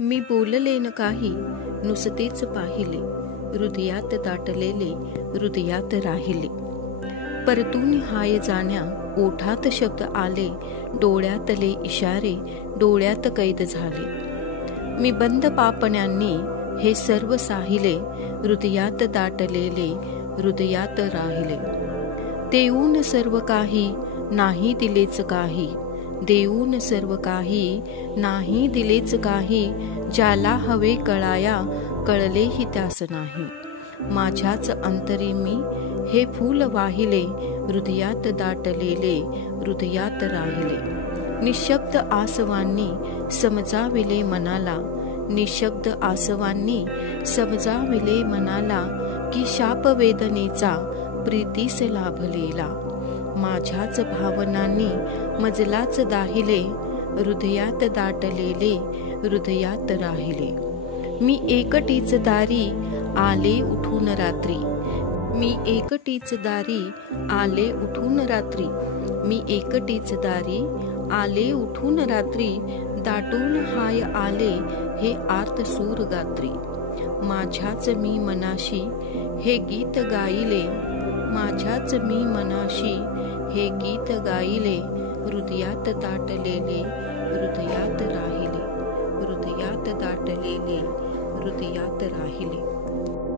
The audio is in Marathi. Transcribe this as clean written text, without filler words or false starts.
मी बोलले न काही, नुसतेच पाहिले, हृदयात दाटलेले, हृदयात राहिले. परतून हाय जाण्या, ओठात शब्द आले, डोळ्यातले इशारे, डोळ्यात कैद झाले. मी बंद पापण्यांनी हे सर्व साहिले, हृदयात दाटलेले, हृदयात राहिले. देऊन सर्व काही, नाही दिलेच काही, देऊन सर्व काही, नाही दिलेच काही, ज्याला हवे कळाया, कळलेही त्यास नाही. माझ्याच अंतरी मी हे फूल वाहिले, हृदयात दाटलेले, हृदयात राहिले. निशब्द आसवांनी समजाविले मनाला, निशब्द आसवांनी समजाविले मनाला, की शाप वेदनेचा प्रीतीस लाभलेला. माझ्याच भावनांनी मजलाच दाहिले, हृदयात दाटलेले, हृदयात राहिले. मी एकटीच दारी आले उठून रात्री, मी एकटीच दारी आले उठून रात्री, मी एकटीच दारी आले उठून रात्री. दाटून हाय आले हे आर्त सूर गात्री. माझ्याच मी मनाशी हे गीत गायले, माझ्याच मी मनाशी हे गीत गायले. हृदयात दाटलेले, हृदयात राहिले, हृदयात दाटलेले, हृदयात राहिले.